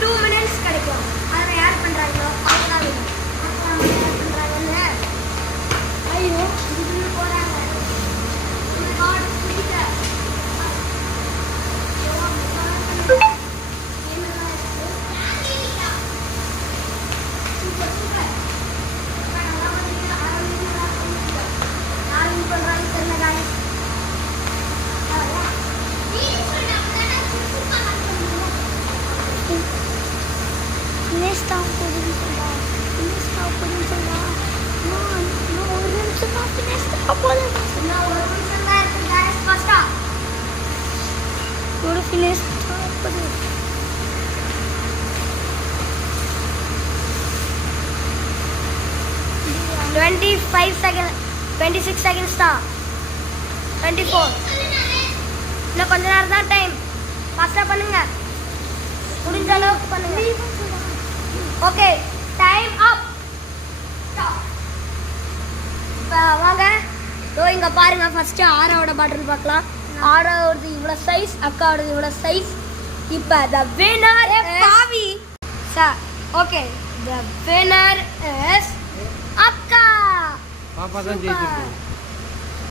2 minutes கிடைக்கும். அதில் யார் பண்ணுறாங்களோ அவங்க தான் வேணும். யார் பண்ணுறாங்கன்னு ஐயோ இது போகிறாங்க. Finish 25 seconds, 26 seconds தான், 24. இன்னும் கொஞ்ச நேரம் தான் டைம். ஃபாஸ்ட்டாக பண்ணுங்க, முடிஞ்ச அளவுக்கு பண்ணுங்க. ஓகே, டைம் அப். இப்போ வாங்க, இங்கே பாருங்க. ஃபர்ஸ்ட் ஆராவோட பாட்டில் பார்க்கலாம். ஆராவோடது இவ்வளோ சைஸ், அக்காவோடது இவ்வளோ சைஸ். இப்போ த வினர் பாவி sir. Okay, the Winner is அக்கா. பாப்பா தான் ஜெயிச்சிருக்கு.